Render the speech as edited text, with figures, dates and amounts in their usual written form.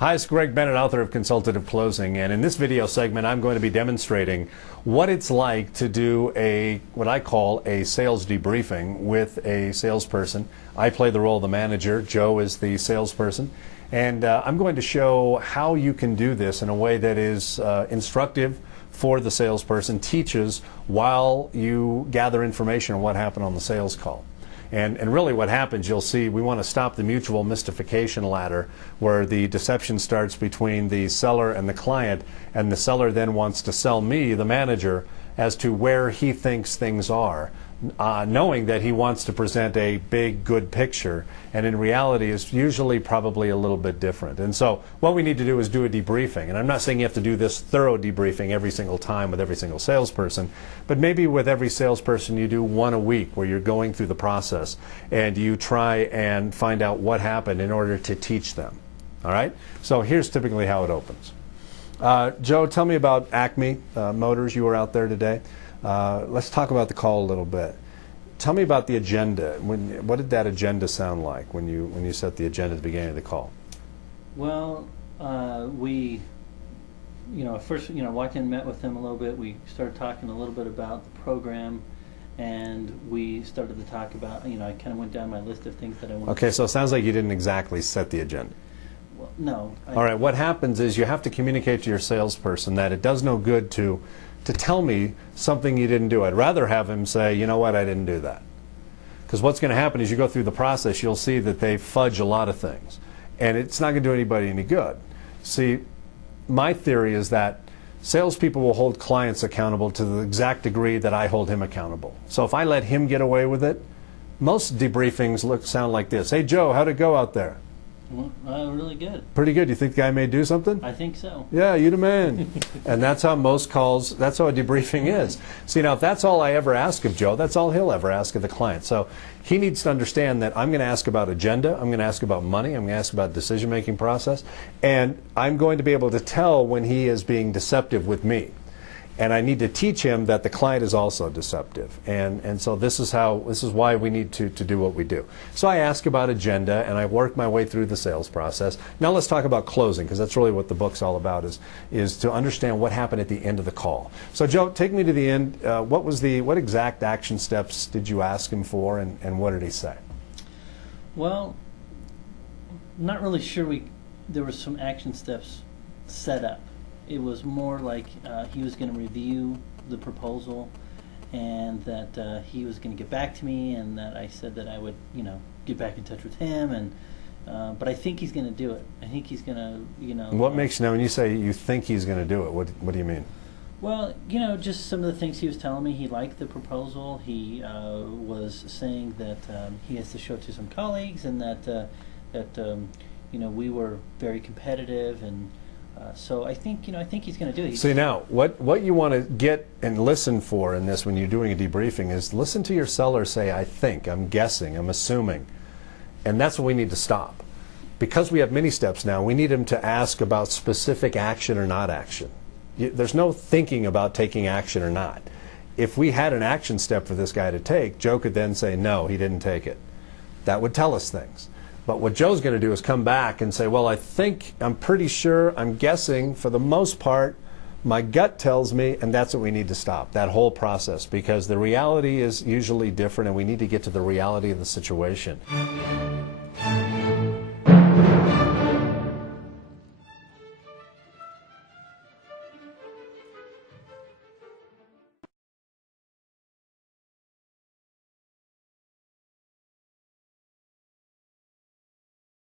Hi, it's Greg Bennett, author of Consultative Closing, and in this video segment I'm going to be demonstrating what it's like to do what I call a sales debriefing with a salesperson. I play the role of the manager, Joe is the salesperson, and I'm going to show how you can do this in a way that is instructive for the salesperson, teaches while you gather information on what happened on the sales call. And really what happens, you'll see, we want to stop the mutual mystification ladder where the deception starts between the seller and the client, and the seller then wants to sell me, the manager, as to where he thinks things are, knowing that he wants to present a big, good picture, and in reality is usually probably a little bit different. And so what we need to do is do a debriefing. And I'm not saying you have to do this thorough debriefing every single time with every single salesperson, but maybe with every salesperson you do one a week where you're going through the process and you try and find out what happened in order to teach them. All right? So here's typically how it opens. Joe, tell me about Acme Motors. You were out there today. Let's talk about the call a little bit. Tell me about the agenda. What did that agenda sound like when you set the agenda at the beginning of the call? Well, we, first, walked in, met with them a little bit. We started talking a little bit about the program, and we started to talk about, I kind of went down my list of things that I wanted. Okay, so it sounds like you didn't exactly set the agenda. Well, no. All right, what happens is you have to communicate to your salesperson that it does no good to tell me something you didn't do. I'd rather have him say, you know what, I didn't do that. Because what's going to happen is you go through the process, you'll see that they fudge a lot of things. And it's not going to do anybody any good. See, my theory is that salespeople will hold clients accountable to the exact degree that I hold him accountable. So if I let him get away with it, most debriefings sound like this. Hey, Joe, how'd it go out there? Well, really good. Pretty good. You think the guy may do something? I think so. Yeah, you the man. And that's how most calls, that's how a debriefing is. See, now if that's all I ever ask of Joe, that's all he'll ever ask of the client. So he needs to understand that I'm going to ask about agenda, I'm going to ask about money, I'm going to ask about decision-making process, and I'm going to be able to tell when he is being deceptive with me. And I need to teach him that the client is also deceptive. And so this is why we need to do what we do. So I ask about agenda, and I work my way through the sales process. Now let's talk about closing, because that's really what the book's all about, is to understand what happened at the end of the call. So Joe, take me to the end. What exact action steps did you ask him for, and what did he say? Well, I'm not really sure there were some action steps set up. It was more like he was going to review the proposal, and that he was going to get back to me, and that I said that I would, get back in touch with him, and but I think he's going to do it. I think he's going to, What makes you know when you say you think he's going to do it? What do you mean? Well, just some of the things he was telling me. He liked the proposal. He was saying that he has to show it to some colleagues, and that we were very competitive, and so I think he's going to do it. See, now what you want to get and listen for in this when you're doing a debriefing is listen to your seller say, I think, I'm guessing, I'm assuming, and that's what we need to stop. Because we have many steps now, we need him to ask about specific action or not action. There's no thinking about taking action or not. If we had an action step for this guy to take, Joe could then say, no, he didn't take it. That would tell us things. But what Joe's going to do is come back and say, well, I think, I'm pretty sure, I'm guessing, for the most part, my gut tells me, and that's what we need to stop, that whole process, because the reality is usually different, and we need to get to the reality of the situation.